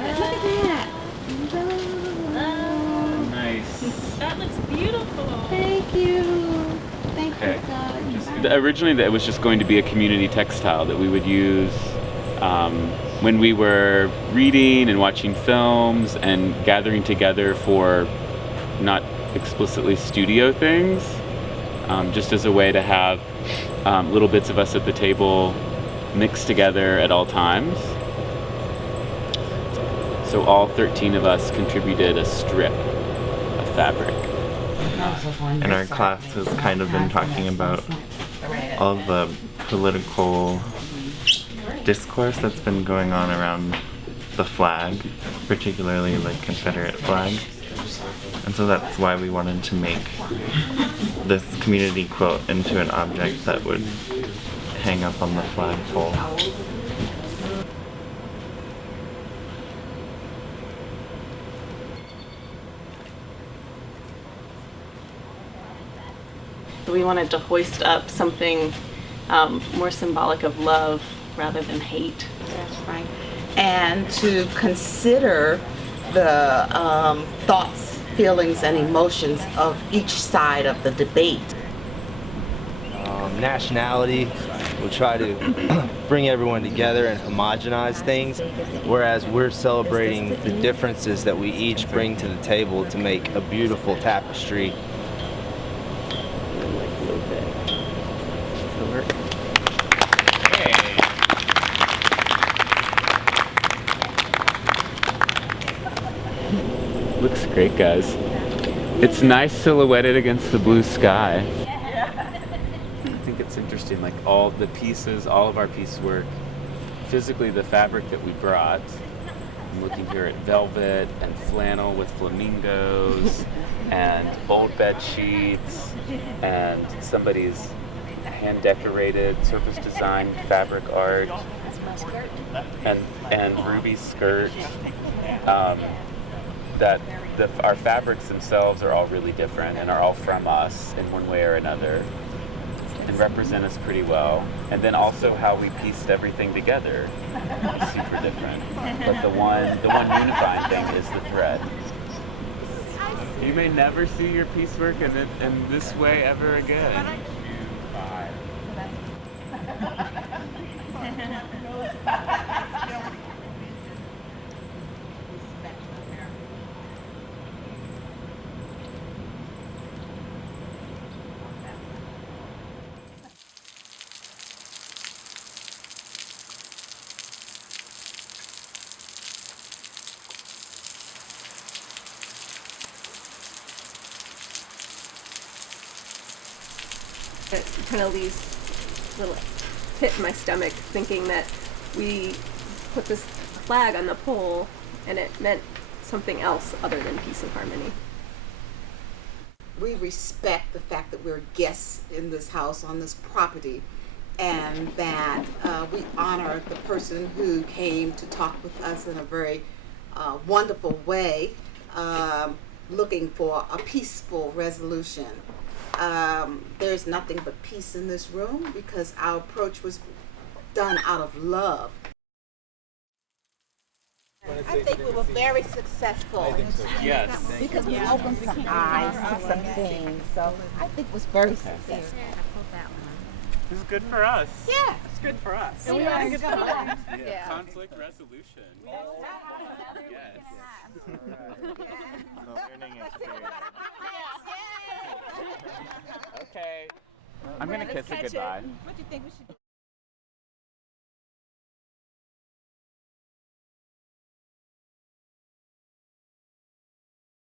that. Nice. That looks beautiful. Thank you. Thank Okay. you, God. Originally, it was just going to be a community textile that we would use when we were reading and watching films and gathering together for not explicitly studio things, just as a way to have little bits of us at the table mixed together at all times. So all 13 of us contributed a strip of fabric. And our class has kind of been talking about all the political discourse that's been going on around the flag, particularly the Confederate flag. And so that's why we wanted to make this community quilt into an object that would hang up on the flagpole. We wanted to hoist up something more symbolic of love rather than hate. That's right. And to consider the thoughts, feelings, and emotions of each side of the debate. Nationality, we'll try to bring everyone together and homogenize things, whereas we're celebrating the differences that we each bring to the table to make a beautiful tapestry. Looks great, guys. It's nice silhouetted against the blue sky. I think it's interesting, like all the pieces, all of our piecework, physically the fabric that we brought. I'm looking here at velvet and flannel with flamingos and old bed sheets and somebody's hand decorated surface designed fabric art and Ruby's skirt. That our fabrics themselves are all really different and are all from us in one way or another and represent us pretty well. And then also how we pieced everything together is super different. But the one unifying thing is the thread. You may never see your piecework in this way ever again. It kind of leaves a little pit in my stomach thinking that we put this flag on the pole and it meant something else other than peace and harmony. We respect the fact that we're guests in this house, on this property, and that we honor the person who came to talk with us in a very wonderful way, looking for a peaceful resolution. There's nothing but peace in this room because our approach was done out of love. I think we were very successful. Yes. Because we opened some eyes to some things, so I think it was very successful. This is good for us. Yeah. It's good for us. And we had a good time. Yeah. Conflict resolution. Yes. Okay. I'm gonna kiss it goodbye. What do you think we should do?